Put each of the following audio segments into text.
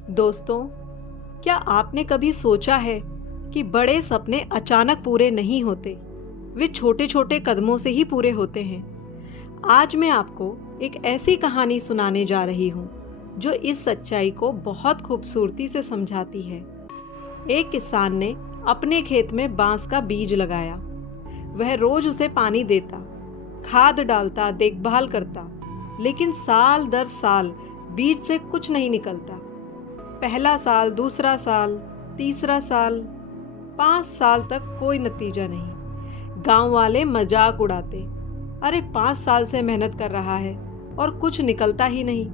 दोस्तों, क्या आपने कभी सोचा है कि बड़े सपने अचानक पूरे नहीं होते, वे छोटे छोटे कदमों से ही पूरे होते हैं। आज मैं आपको एक ऐसी कहानी सुनाने जा रही हूँ जो इस सच्चाई को बहुत खूबसूरती से समझाती है। एक किसान ने अपने खेत में बांस का बीज लगाया। वह रोज उसे पानी देता, खाद डालता, देखभाल करता, लेकिन साल दर साल बीज से कुछ नहीं निकलता। पहला साल, दूसरा साल, तीसरा साल, 5 साल तक कोई नतीजा नहीं। गांव वाले मजाक उड़ाते, अरे 5 साल से मेहनत कर रहा है और कुछ निकलता ही नहीं।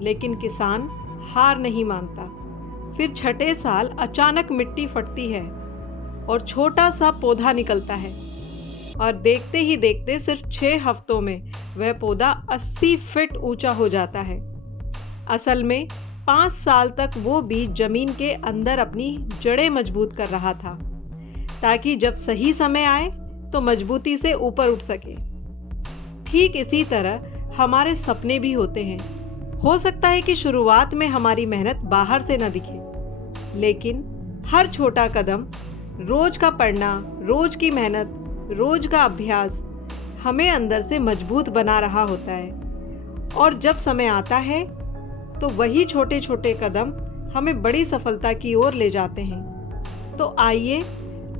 लेकिन किसान हार नहीं मानता। फिर छठे साल अचानक मिट्टी फटती है और छोटा सा पौधा निकलता है, और देखते ही देखते सिर्फ 6 हफ्तों में वह पौधा 80 फीट ऊंचा हो जाता है। असल में 5 साल तक वो बीज जमीन के अंदर अपनी जड़ें मजबूत कर रहा था, ताकि जब सही समय आए तो मजबूती से ऊपर उठ सके। ठीक इसी तरह हमारे सपने भी होते हैं। हो सकता है कि शुरुआत में हमारी मेहनत बाहर से न दिखे, लेकिन हर छोटा कदम, रोज का पढ़ना, रोज की मेहनत, रोज का अभ्यास हमें अंदर से मजबूत बना रहा होता है। और जब समय आता है तो वही छोटे छोटे कदम हमें बड़ी सफलता की ओर ले जाते हैं। तो आइए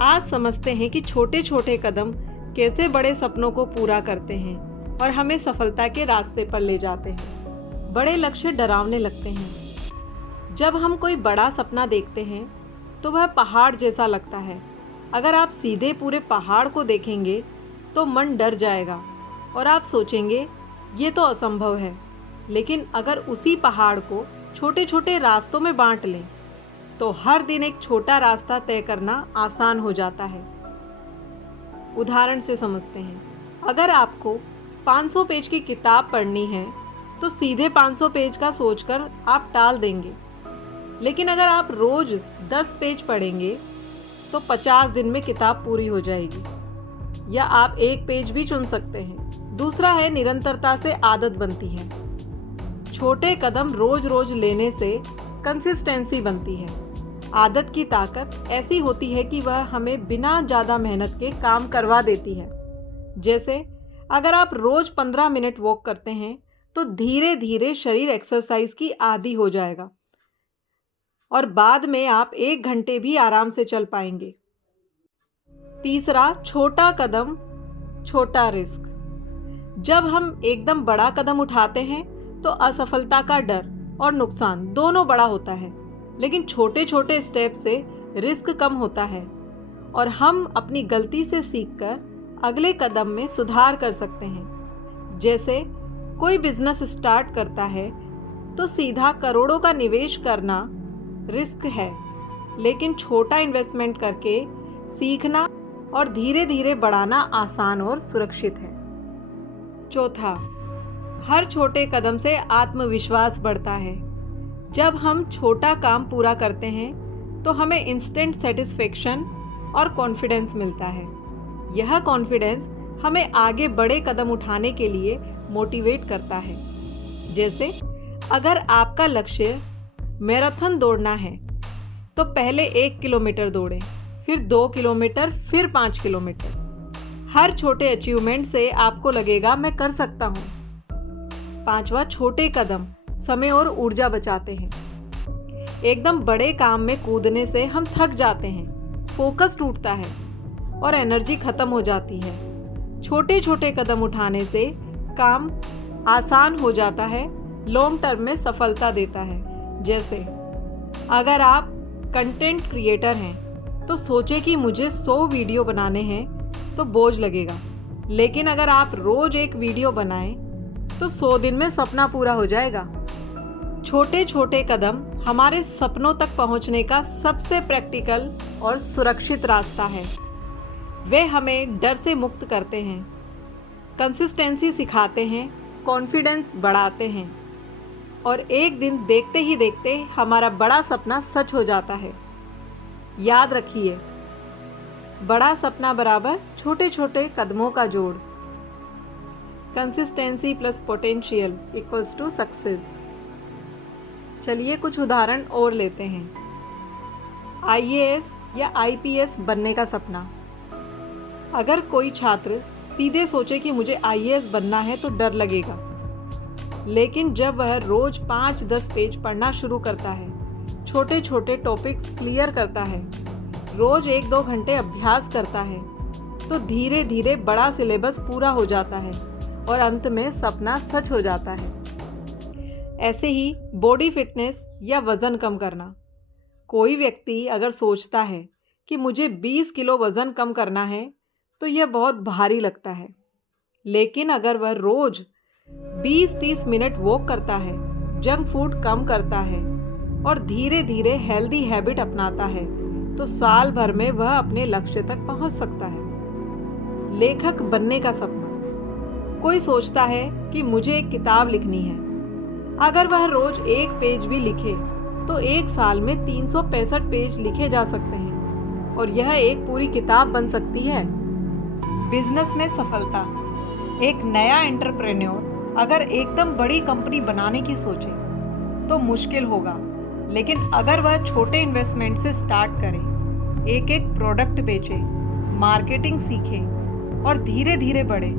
आज समझते हैं कि छोटे छोटे कदम कैसे बड़े सपनों को पूरा करते हैं और हमें सफलता के रास्ते पर ले जाते हैं। बड़े लक्ष्य डरावने लगते हैं। जब हम कोई बड़ा सपना देखते हैं तो वह पहाड़ जैसा लगता है। अगर आप सीधे पूरे पहाड़ को देखेंगे तो मन डर जाएगा और आप सोचेंगे ये तो असंभव है। लेकिन अगर उसी पहाड़ को छोटे छोटे रास्तों में बांट लें तो हर दिन एक छोटा रास्ता तय करना आसान हो जाता है। उदाहरण से समझते हैं। अगर आपको 500 पेज की किताब पढ़नी है तो सीधे 500 पेज का सोचकर आप टाल देंगे। लेकिन अगर आप रोज 10 पेज पढ़ेंगे तो 50 दिन में किताब पूरी हो जाएगी। या आप एक पेज भी चुन सकते हैं। दूसरा है, निरंतरता से आदत बनती है। छोटे कदम रोज रोज लेने से कंसिस्टेंसी बनती है। आदत की ताकत ऐसी होती है कि वह हमें बिना ज़्यादा मेहनत के काम करवा देती है। जैसे अगर आप रोज 15 मिनट वॉक करते हैं तो धीरे धीरे शरीर एक्सरसाइज की आदी हो जाएगा और बाद में आप 1 घंटे भी आराम से चल पाएंगे। तीसरा, छोटा कदम छोटा रिस्क। जब हम एकदम बड़ा कदम उठाते हैं तो असफलता का डर और नुकसान दोनों बड़ा होता है। लेकिन छोटे छोटे स्टेप से रिस्क कम होता है और हम अपनी गलती से सीखकर अगले कदम में सुधार कर सकते हैं। जैसे कोई बिजनेस स्टार्ट करता है तो सीधा करोड़ों का निवेश करना रिस्क है, लेकिन छोटा इन्वेस्टमेंट करके सीखना और धीरे धीरे बढ़ाना आसान और सुरक्षित है। चौथा, हर छोटे कदम से आत्मविश्वास बढ़ता है। जब हम छोटा काम पूरा करते हैं तो हमें इंस्टेंट सेटिस्फेक्शन और कॉन्फिडेंस मिलता है। यह कॉन्फिडेंस हमें आगे बड़े कदम उठाने के लिए मोटिवेट करता है। जैसे अगर आपका लक्ष्य मैराथन दौड़ना है तो पहले 1 किलोमीटर दौड़ें, फिर 2 किलोमीटर, फिर 5 किलोमीटर। हर छोटे अचीवमेंट से आपको लगेगा मैं कर सकता हूँ। 5वां, छोटे कदम समय और ऊर्जा बचाते हैं। एकदम बड़े काम में कूदने से हम थक जाते हैं, फोकस टूटता है और एनर्जी खत्म हो जाती है। छोटे छोटे कदम उठाने से काम आसान हो जाता है, लॉन्ग टर्म में सफलता देता है। जैसे अगर आप कंटेंट क्रिएटर हैं तो सोचें कि मुझे 100 वीडियो बनाने हैं तो बोझ लगेगा। लेकिन अगर आप रोज एक वीडियो बनाएं तो 100 दिन में सपना पूरा हो जाएगा। छोटे छोटे कदम हमारे सपनों तक पहुंचने का सबसे प्रैक्टिकल और सुरक्षित रास्ता है। वे हमें डर से मुक्त करते हैं, कंसिस्टेंसी सिखाते हैं, कॉन्फिडेंस बढ़ाते हैं और एक दिन देखते ही देखते हमारा बड़ा सपना सच हो जाता है। याद रखिए, बड़ा सपना बराबर छोटे छोटे कदमों का जोड़। Consistency plus potential equals to success. चलिए कुछ उदाहरण और लेते हैं। आईएएस या आईपीएस बनने का सपना। अगर कोई छात्र सीधे सोचे कि मुझे आईएएस बनना है तो डर लगेगा, लेकिन जब वह रोज 5-10 पेज पढ़ना शुरू करता है, छोटे छोटे टॉपिक्स क्लियर करता है, रोज 1-2 घंटे अभ्यास करता है, तो धीरे धीरे बड़ा सिलेबस पूरा हो जाता है और अंत में सपना सच हो जाता है। ऐसे ही बॉडी फिटनेस या वज़न कम करना। कोई व्यक्ति अगर सोचता है कि मुझे 20 किलो वज़न कम करना है तो यह बहुत भारी लगता है, लेकिन अगर वह रोज़ 20-30 मिनट वॉक करता है, जंक फूड कम करता है और धीरे धीरे हेल्दी हैबिट अपनाता है तो साल भर में वह अपने लक्ष्य तक पहुंच सकता है। लेखक बनने का सपना। कोई सोचता है कि मुझे एक किताब लिखनी है। अगर वह रोज 1 पेज भी लिखे तो 1 साल में 365 पेज लिखे जा सकते हैं और यह एक पूरी किताब बन सकती है। बिजनेस में सफलता। एक नया एंटरप्रेन्योर अगर एकदम बड़ी कंपनी बनाने की सोचे तो मुश्किल होगा, लेकिन अगर वह छोटे इन्वेस्टमेंट से स्टार्ट करे, एक एक प्रोडक्ट बेचे, मार्केटिंग सीखे और धीरे धीरे बढ़े,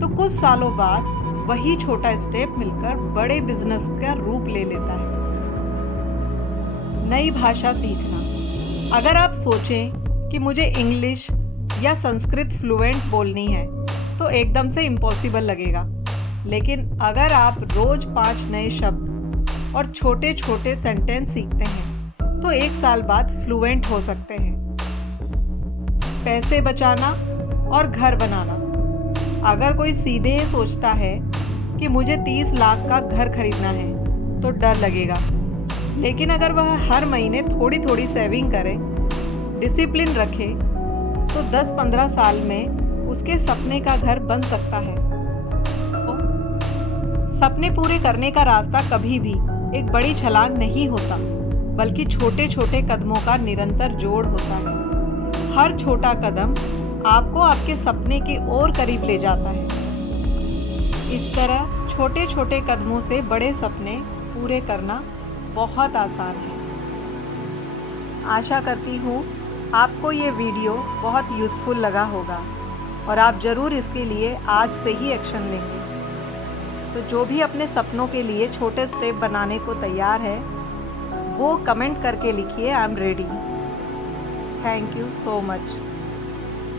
तो कुछ सालों बाद वही छोटा स्टेप मिलकर बड़े बिजनेस का रूप ले लेता है। नई भाषा सीखना। अगर आप सोचें कि मुझे इंग्लिश या संस्कृत फ्लुएंट बोलनी है तो एकदम से इम्पॉसिबल लगेगा, लेकिन अगर आप रोज 5 नए शब्द और छोटे छोटे सेंटेंस सीखते हैं तो 1 साल बाद फ्लुएंट हो सकते हैं। पैसे बचाना और घर बनाना। अगर कोई सीधे सोचता है कि मुझे 30 लाख का घर खरीदना है तो डर लगेगा, लेकिन अगर वह हर महीने थोड़ी थोड़ी सेविंग करे, डिसिप्लिन रखे, तो 10-15 साल में उसके सपने का घर बन सकता है। तो सपने पूरे करने का रास्ता कभी भी एक बड़ी छलांग नहीं होता, बल्कि छोटे छोटे कदमों का निरंतर जोड़ होता है। हर छोटा कदम आपको आपके सपने के और करीब ले जाता है। इस तरह छोटे छोटे कदमों से बड़े सपने पूरे करना बहुत आसान है। आशा करती हूँ आपको ये वीडियो बहुत यूज़फुल लगा होगा और आप ज़रूर इसके लिए आज से ही एक्शन लेंगे। तो जो भी अपने सपनों के लिए छोटे स्टेप बनाने को तैयार है वो कमेंट करके लिखिए, I am ready. Thank you so much.